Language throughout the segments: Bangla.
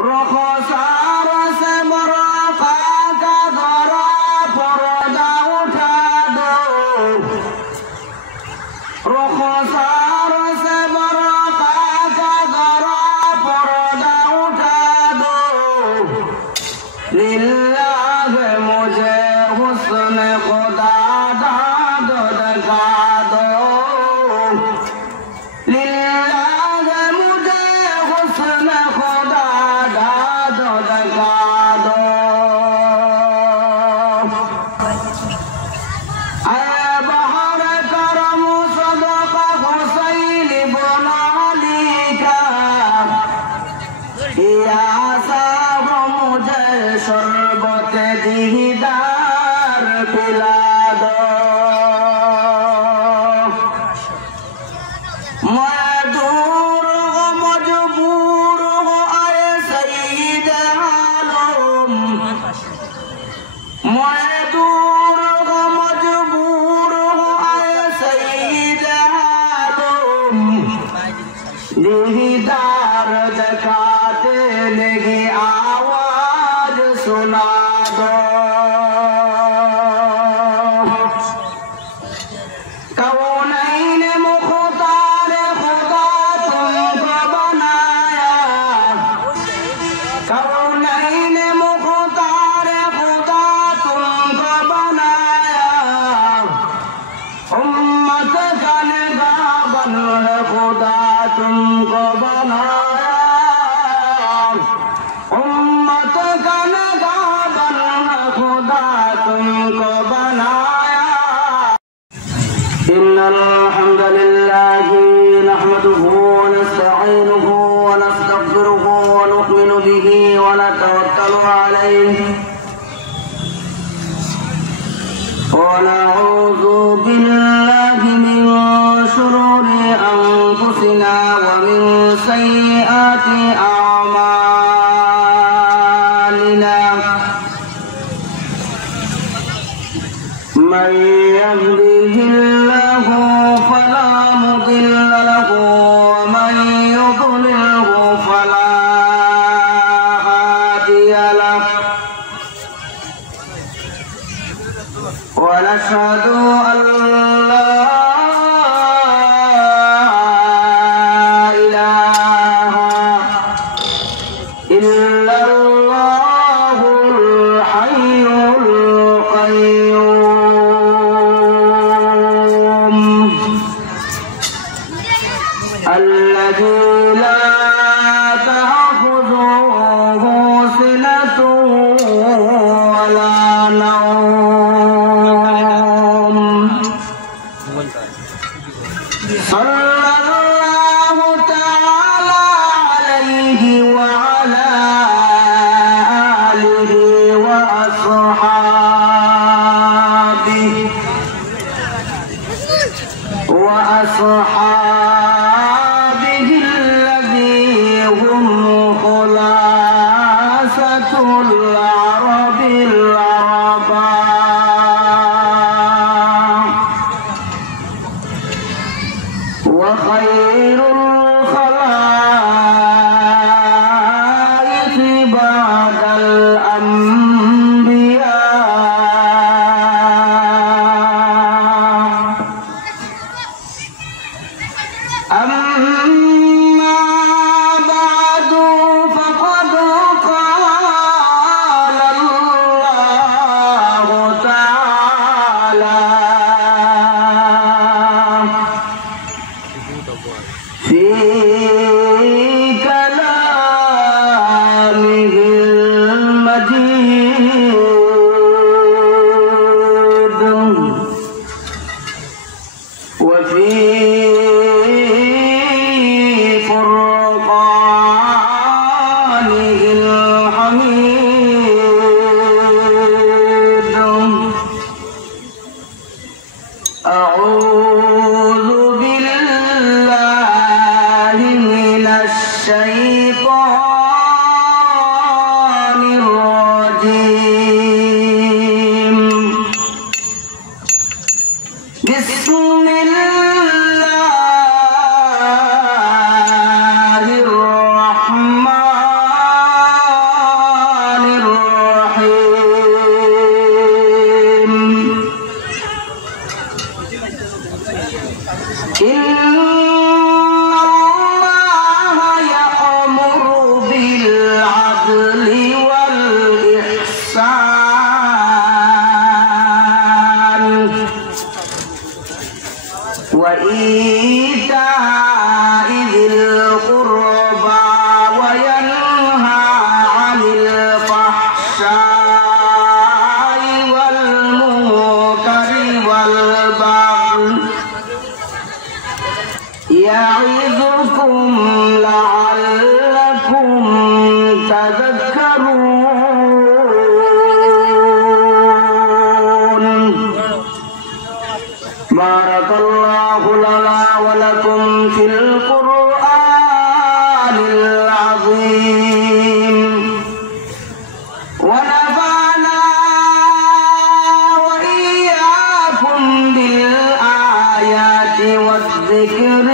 रखसार से बरखा का धरा पर्दा उठा दो, रखसार से बरखा का धरा पर्दा उठा दो, लिल्लाह मुझे हुस्न खुदा दाद दिखा दो, लिल्लाह मुझे हुस्न खुदा दाद दिखा दो। ऐ बहर करम सदका हुसैन इब्न अली का, या साहब मुझे शरबत दीदार पिला दो। मैं दूर हो मजबूर हो आए सईद आलम, मैं दूर हो मजबूर हो आए सईद आलम, दीदार दिखाते लगी आवाज सुना दो। कौनैन मुख्तार खुदा तुमको बनाया, कौनैन मुख्तार खुदा तुमको बनाया, उम्मत का निगाहबन है खुदा तुमको बनाया, उम्मत का निगाहबन है खुदा तुमको बनाया। إن الحمد لله نحمده ونستعينه ونستغفره ونؤمن به ونتوكل عليه ونعوذ بالله من شرور أنفسنا ومن سيئات أعمالنا من يهده الله فلا مضل له ومن يضلله فلا هادي له ونشهد أن لا إله إلا الله الحي القيوم الذي لا تأخذه سنة ولا نوم صلى الله تعالى عليه وعلى آله وأصحابه الذي هم خلاصة العرب العرباء وخير الخلائق بعد الأنبياء. أما بعد فقد قال والعدل والإحسان وإيتاء ذي القربى وينهى عن الفحشاء والمنكر والبغي يعظكم لعلكم تذكرون بارك الله لنا ولكم في القرآن العظيم ونفعنا وإياكم بالآيات والذكر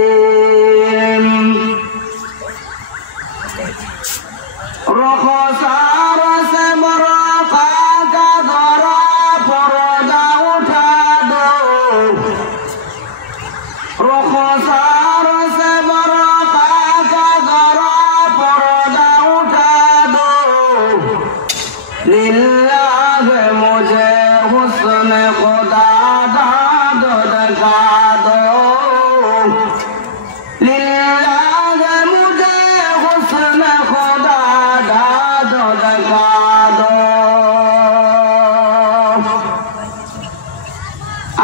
الحكيم رخصار سبرقا كذرا فردا उठा दो رخصار سبرقا كذرا فردا उठा दो लिल्लाह मुझे हुस्न खुदा दाद दिखा दो लिल्लाह मुझे हुस्न खुदा दाद दिखा दो ऐ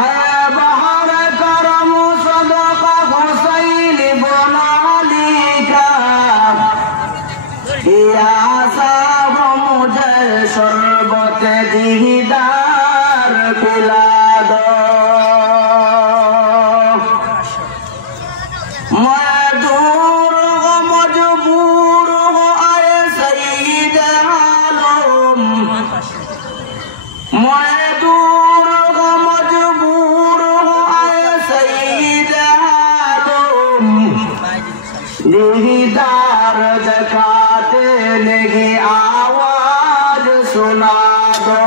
बहर करम सदका हुसैन इब्न अली का या साहब मुझे शरबत दीदार पिला दो मैं दूर हो मजबूर हो आए सईद आलम मैं दूर हो मजबूर हो आए सईद आलम दीदार दिखाते नहीं आवाज सुना दो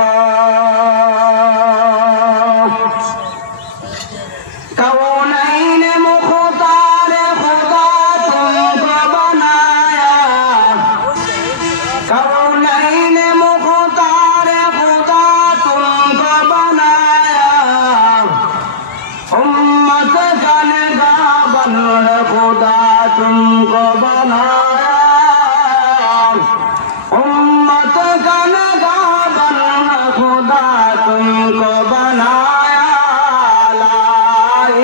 कौनैन मुख्तार खुदा तुमको बनाया कौनैन मुख्तार खुदा तुमको बनाया उम्मत का निगाहबन है खुदा तुमको बनाया उम्मत का निगाहबन है खुदा तुमको बनाया ला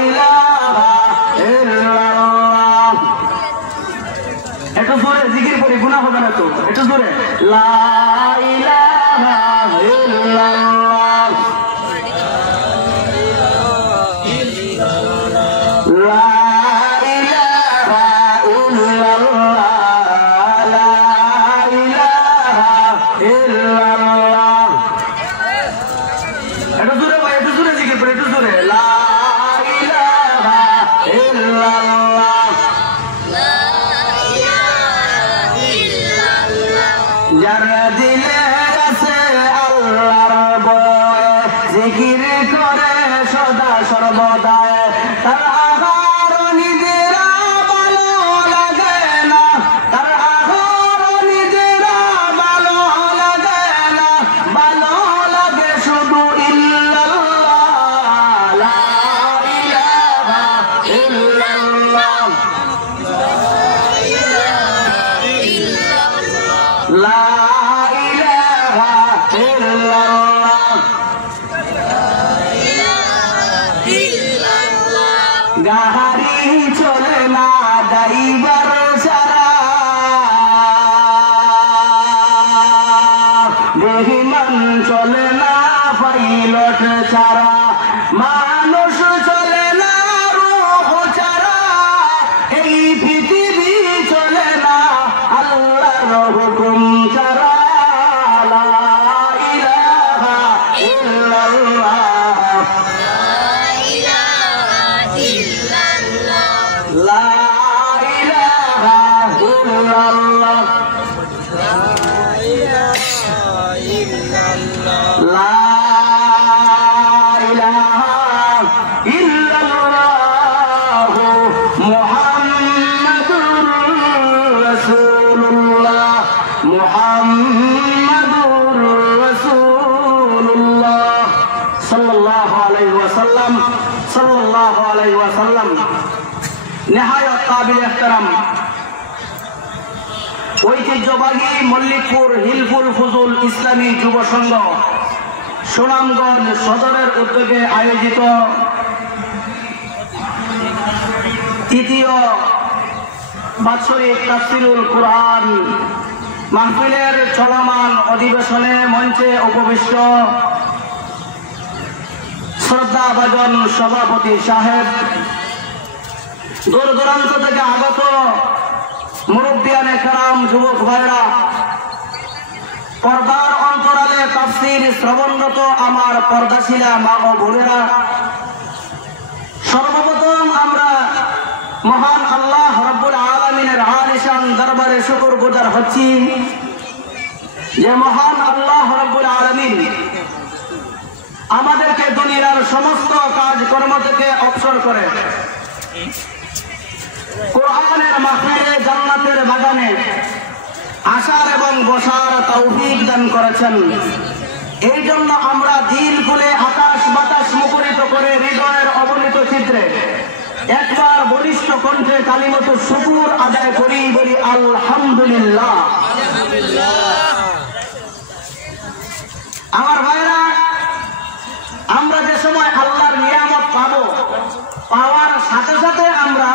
इलाहा इल्लल्लाह একটু জোরে জিকির করি গুনাহ হবে না তো একটু জোরে লা ইলাহা ইল্লাল্লাহ লা ইলাহা ইল্লাল্লাহ লা ইলাহা ইল্লাল্লাহ একটু জোরে ভাই একটু জোরে জিকির করি একটু জোরে লা ইলাহা ইল্লাল্লাহ যারা দিলে আছে আল্লাহর ভয় জিকির করে সদা সর্বদা তার আহার নিজেরা ভালো লাগে না তার আহার নিজেরা ভালো লাগে না ভালো লাগে শুধু ইল্লাল্লাহ লা ইলাহা ইল্লাল্লাহ লা ইলাহা ইল্লাল্লাহ গাহারি চলে না দাইবার সারা বেহিমান চলে না পাইলট ছাড়া মানুষ চলে না রূহ ছাড়া এই পৃথিবী চলে না আল্লাহর হুকুম ছাড়া লা ইলাহা ইল্লাল্লাহ লা ইলাহা ইল্লাল্লাহ লা ইলাহা ইল্লাল্লাহ মুহাম্মাদুর নেহায়ত কাবিল ইহতারাম ঐতিহ্যবাহী মল্লিকপুর হিলফুল ফুজুল ইসলামী যুব সংঘ সুনামগঞ্জ সদরের উদ্যোগে আয়োজিত তৃতীয় বাৎসরিক তাফসীরুল কুরআন মাহফিলের চলমান অধিবেশনে মঞ্চে উপবিষ্ট শ্রদ্ধাভাজন সভাপতি সাহেব, দূর দূরান্ত থেকে আগত মুরব্বিয়ানে কেরাম, যুবক ভাইরা, পর্দার অন্তরালে তাফসীর শ্রবণরত আমার পর্দাশীলা মা ও বোনেরা, সর্বপ্রথম আমরা মহান আল্লাহ রাব্বুল আলামিনের আলিশান দরবারে শুকরগুজার হচ্ছি যে মহান আল্লাহ রাব্বুল আলামিন আমাদেরকে দুনিয়ার সমস্ত কাজকর্ম থেকে অবসর করে কোরআনের মাহফিলে জান্নাতের বাগানে আসার এবং বসার তৌফিক দান করেছেন। এই জন্য আমরা দিল খুলে আকাশ বাতাস মুখরিত করে হৃদয়ের অবনীত চিত্রে একবার বলিষ্ঠ কণ্ঠে কালিমত শুকুর আদায় করি, বলি আলহামদুলিল্লাহ। আমার ভাইরা, আমরা যে সময় আল্লাহর নিয়ামত পাবো, পাওয়ার সাথে সাথে আমরা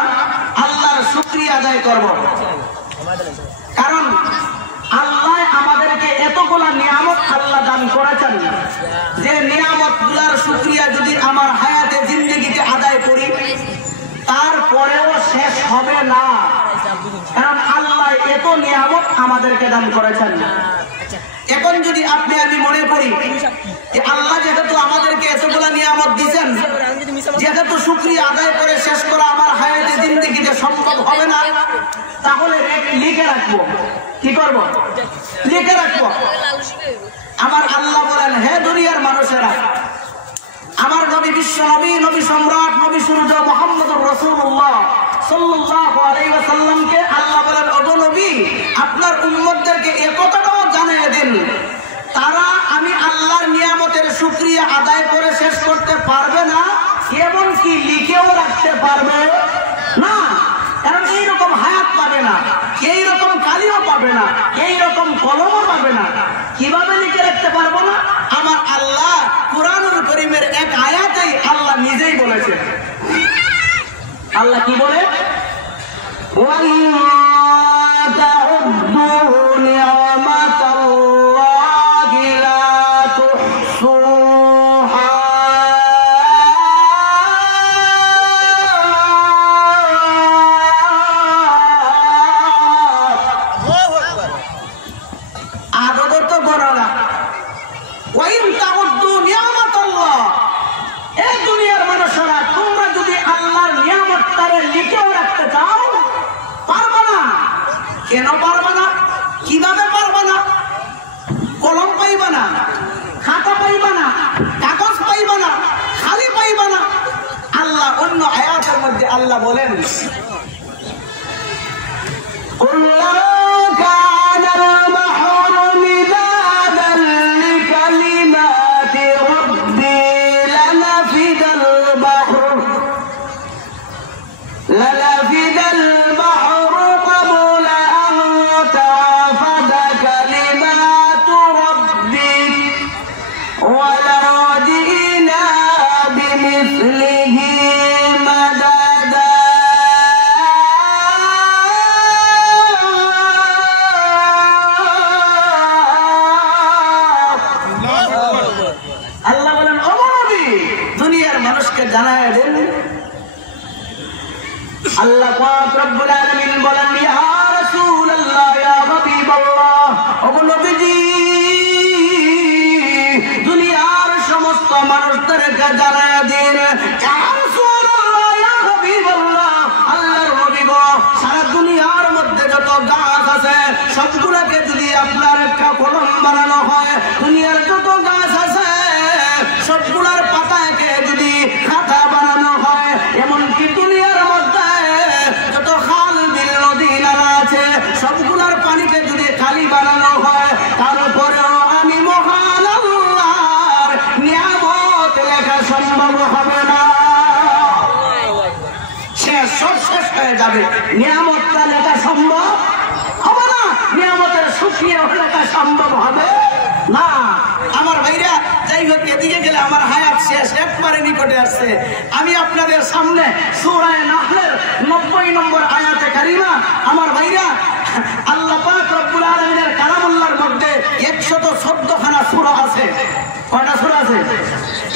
আল্লাহর শুকরিয়া আদায় করব। কারণ আল্লাহ আমাদেরকে এতগুলা নিয়ামত আল্লাহ দান করেছেন যে নিয়ামত গুলার শুকরিয়া যদি আমার হায়াতে জিন্দেগিতে আদায় করি তারপরেও শেষ হবে না। কারণ আল্লাহ এত নিয়ামত আমাদেরকে দান করেছেন। এখন যদি আপনি আমি মনে করি যে আল্লাহ যেহেতু আমাদেরকে এতগুলা নিয়ামত দিয়েছেন, যেহেতু শুকরিয়া আদায় করে শেষ করা আমার হায়াতে জিন্দেগিতে সম্ভব হবে না, তাহলে লিখে রাখবো। কি করব? লিখে রাখবো। আমার আল্লাহ বলেন, হে দুনিয়ার মানুষেরা, আমার নবী বিশ্ব নবী, নবী সম্রাট, নবী সূর্য মুহাম্মদুর রাসূলুল্লাহ সাল্লাল্লাহু আলাইহি ওয়াসাল্লামকে আল্লাহ বলেন, ওগো নবী, আপনার উম্মতদেরকে এই কথাটাও জানিয়ে দিন, তারা আমি আল্লাহর নিয়ামতের শুকরিয়া আদায় করে শেষ করতে পারবে না, এবং কি লিখেও রাখতে পারবে না। কারণ এইরকম হায়াত পাবে না, এইরকম কালিও পাবে না, এইরকম কলমও পাবে না। কিভাবে লিখে রাখতে পারবো না? আমার আল্লাহ কুরআনুল কারীমের এক আয়াতেই আল্লাহ নিজেই বলেছে। আল্লাহ কি বলে? কেন পারবা না? কিভাবে পারবা না? কলম পাইবা না, খাতা পাইবা না, কাগজ পাইবা না, খালি পাইবা না। আল্লাহ অন্য আয়াতের মধ্যে আল্লাহ বলেন, জানায় দেন। আল্লাহ পাক রব্বুল আলামিন বলেন, ইয়া রাসূলুল্লাহ, ইয়া হাবিবাল্লাহ, ওগো নবীজি, দুনিয়ার সমস্ত মানুষদেরকে জানায় দিন, ইয়া রাসূলুল্লাহ, ইয়া হাবিবাল্লাহ, আল্লাহর নবী গো, সারা দুনিয়ার মধ্যে যত গাছ আছে সবগুলোকে যদি আপনার একটা কলম বানানো হয়, দুনিয়ার যত গাছ আছে সবগুলার পাতাকে যদি খাতা বানানো হয়, এমনকি দুনিয়ার মধ্যে যত খাল বিল নদী নালা আছে সবগুলার পানিকে যদি খালি বানানো হয়, তারপরেও আমি মহান আল্লাহর নিয়ামত লেখা সম্ভব হবে না। শেষ হয়ে যাবে। নিয়ামতটা লেখা সম্ভব হবে না, নিয়ামতের শুকরিয়া লেখা সম্ভব হবে না। আমার ভাইরা, যাই হোক, এদিকে গেলে আমার হায়াত শেষ, একবারে নিকটে আসছে। আমি আপনাদের সামনে সূরা নাহলের 90 নম্বর আয়াতে কারিমা, আমার ভাইরা, আল্লাহ পাক রব্বুল আলামিনের কালামুল্লাহর মধ্যে 114 খানা সূরা আছে। কয়টা সূরা আছে?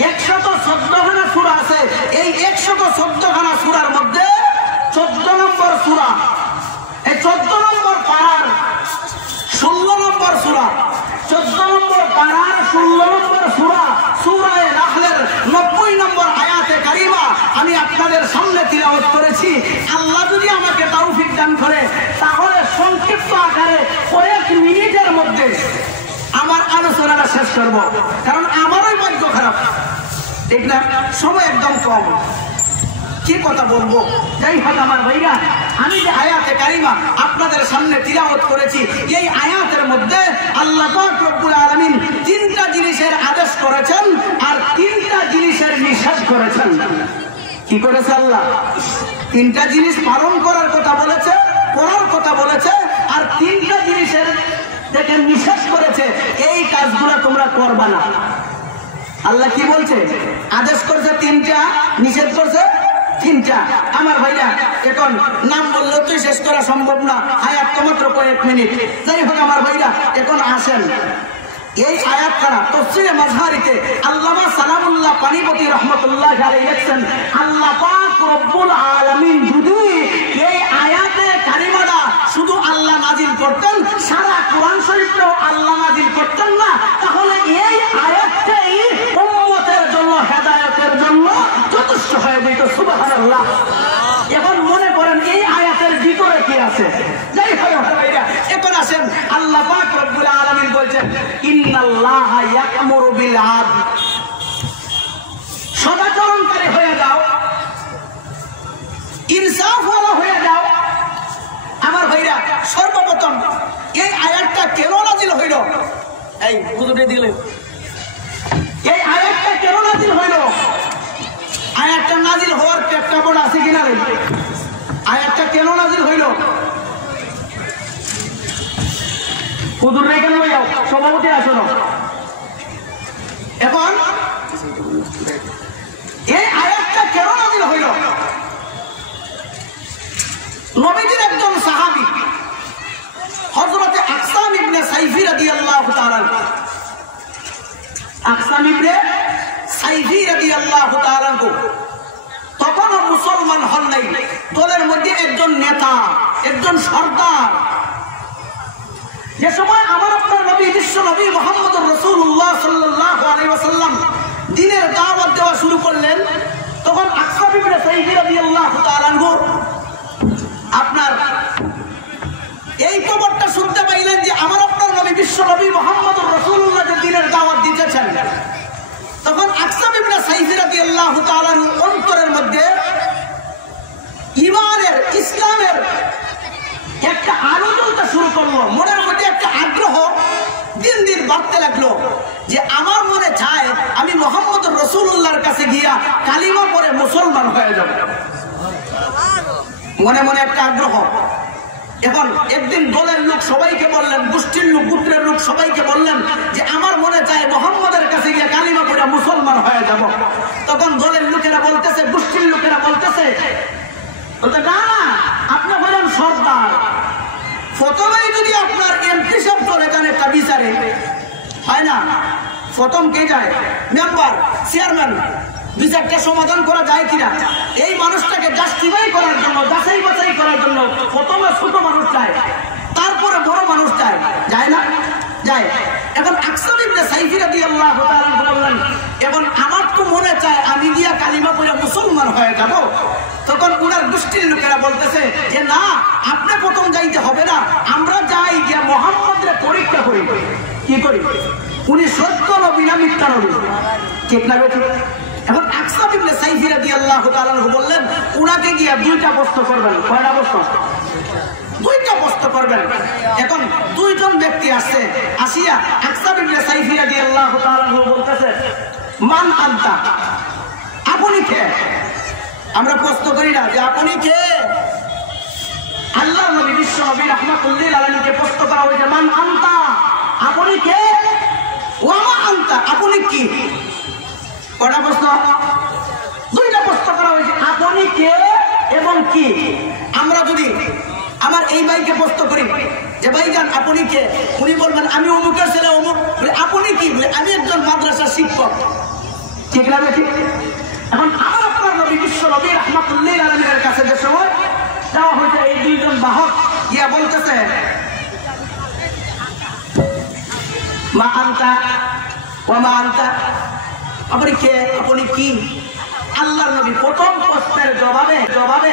114 খানা সূরা আছে। এই 114 খানা সূরার মধ্যে 14 নম্বর সূরা, এই 14 নম্বর পারার 16 নম্বর সূরা, 14 নম্বর পারার 16 নম্বর সূরা, সূরা নাহলের 90 নম্বর আয়াতে কারিমা আমি আপনাদের সামনে তিলাওয়াত করেছি। আল্লাহ যদি আমাকে তৌফিক দান করে, তাহলে সংক্ষিপ্ত আকারে কয়েক মিনিটের মধ্যে আমার আলোচনাটা শেষ করব, কারণ আমারই ভাগ্য খারাপ, ঠিক না? সময় একদম কম, কি কথা বলবো। যাই হোক আমার ভাইরা, আমি যে আয়াতে কারিমা আপনাদের সামনে তিলাওয়াত করেছি, এই আয়াতের মধ্যে আল্লাহ পাক রব্বুল আলামিন 3টা জিনিসের আদেশ করেছেন আর 3টা জিনিসের নিষেধ করেছেন। কি করেছে আল্লাহ? 3টা জিনিস পালন করার কথা বলেছে, করার কথা বলেছে, আর 3টা জিনিসের থেকে নিষেধ করেছে, এই কাজগুলো তোমরা করবা না। আল্লাহ কি বলছে? আদেশ করছে 3টা, নিষেধ করছে 3টা। আমার ভাইরা, এখন নাম বললে তো শেষ করা সম্ভব না, আয়াত তো মাত্র কয়েক মিনিট। যাই হোক আমার ভাইরা, এখন আসেন এই আয়াতখানা তাফসীরে মাযহারিতে আল্লামা সালামুল্লাহ পানিপতি রাহমাতুল্লাহ আলাইহি লিখছেন, আল্লাহ পাক রব্বুল আলামিন যদি এই আয়াতে কারিমাটা শুধু আল্লাহ নাজিল করতেন, সারা কোরআন শরীফটাও আল্লাহ নাজিল করতেন না, তাহলে এই আয়াতটাই উম্মতের জন্য, হেদায়েতের জন্য যথেষ্ট হয়ে যেত। সুবহানাল্লাহ। এখন মনে করেন এই আয়াতের ভিতরে কি আছে? যাই হোক ভাইরা, এখন আসেন, আল্লাহ পাক রব্বুল আলামিন বলেন, ইন্নাল্লাহা ইয়া'মুরু বিল আদল, সদাচরণকারী হয়ে যাও, ইনসাফওয়ালা হয়ে যাও। আমার ভাইরা, সর্বপ্রথম এই আয়াতটা কেন নাজিল হইল? এই বুঝতে দিলে এই আয়াতটা কেন নাজিল হইল? আয়াতটা নাজিল হওয়ার প্রেক্ষাপট আছে কিনা? আয়াতটা কেন নাজিল হইল? হুজুর রে কেন লইয়াও, সভাপতি আসো। এখন এই আয়াতটা কেন নাজিল হইল? নবীজির একজন সাহাবী হযরতে আকসাম ইবনে সাইফি রাদিয়াল্লাহু তাআলা, আকসাম ইবনে সাইফি রাদিয়াল্লাহু তাআলা তখনও মুসলমান হন নাই। দলের মধ্যে একজন নেতা, একজন সর্দার। যে সময় আমার আপনার নবী, বিশ্ব নবী মুহাম্মদুর রাসূলুল্লাহ সাল্লাল্লাহু আলাইহি ওয়াসাল্লাম দ্বীনের দাওয়াত দেওয়া শুরু করলেন, তখন আকসাম ইবনে সাইফি রাদিয়াল্লাহু তাআলা আপনার এই খবরটা শুনতে পাইলেন যে আমার আপনার নবী, বিশ্ব নবী মুহাম্মদুর রাসূলুল্লাহ যে দ্বীনের দাওয়াত দিতেছেন। তখন আকসাম ইবনে সাইফি রাদিয়াল্লাহু তাআলা অন্তরের মধ্যে ঈমানের, ইসলামের একটা আলো জ্বলতে শুরু করলো, মনের মধ্যে একটা আগ্রহ দিন দিন বাড়তে লাগলো, যে আমার মনে চায় আমি মুহাম্মদুর রাসূলুল্লাহর কাছে গিয়া কালিমা পড়ে মুসলমান হয়ে যাব। মনে মনে একটা আগ্রহ। এখন একদিন দলের লোক সবাইকে বললেন, গোষ্ঠীর লোক, পুত্রের লোক সবাইকে বললেন যে আমার মনে চায় মুহাম্মদের কাছে গিয়ে কালিমা পড়ে মুসলমান হয়ে যাব। তখন দলের লোকেরা বলতেছে, গোষ্ঠীর লোকেরা বলতেছে, না না, আপনি বলেন সর্দার, প্রথমেই যদি আপনার এমপি সব চলে যান একটা বিচারে, হয় না? প্রথম কে যায়? Member, chairman. বিচারটা সমাধান করা যায় কিনা, এই মানুষটাকে জাস্টিফাই করার জন্য, যাচাই বাছাই করার জন্য প্রথমে ছোট মানুষ যায়, তারপরে বড় মানুষ যায়, যায় না? যায়। এখন আকসাম ইবনে সাইফি রাদিয়াল্লাহু তাআলা বললেন, এখন আমার তো মনে চায় আমি গিয়া কালিমা পড়ে মুসলমান হয়ে যাব। তখন উনার গোষ্ঠীর লোকেরা বলতেছে যে না, আপনি প্রথম যাইতে হবে না, আমরা যাই গিয়া মুহাম্মদরে পরীক্ষা করি। কি করি? উনি সত্য নবী না মিথ্যা নবী, ঠিক না বেঠিক? এখন আকসাম ইবনে সাইফি রাদিয়াল্লাহু তাআলা বললেন, উনাকে গিয়া 2টা প্রশ্ন করবেন। কয়টা প্রশ্ন? 2টা প্রশ্ন করবেন। এখন 2জন ব্যক্তি আসছে, আসিয়া আকসাম ইবনে সাইফি রাদিয়াল্লাহু তাআলা বলতেছে, মান আনতা, আপনি কে? আমরা প্রশ্ন করি না যে আপনি কে, নবী রাহমাতুল্লিল আলাইহিকে প্রশ্ন করা হয়েছে, মান আনতা, আপনি কে? ওয়া মা আনতা, আপনি কি? কয়টা প্রশ্ন? দুইটা প্রশ্ন করা হয়েছে, আপনি কে এবং কি। আমরা যদি আমার এই ভাইকে প্রশ্ন করি যে ভাইজান আপনি কে, উনি বলবেন আমি অমুকের ছেলে অমুক। আপনি কি? আমি একজন মাদ্রাসার শিক্ষক। ঠিক না ঠিক? এখন আমার আপনার নবী বিশ্ব নবী রাহমাতুল্লিল আলাইহির কাছে যে সময় যাওয়া হয়েছে, এই দুইজন বাহক গিয়া বলতেছে মা আনতা ওয়া মা আনতা, আপনি কে, আপনি কি। আল্লাহর নবী প্রথম প্রশ্নের জবাবে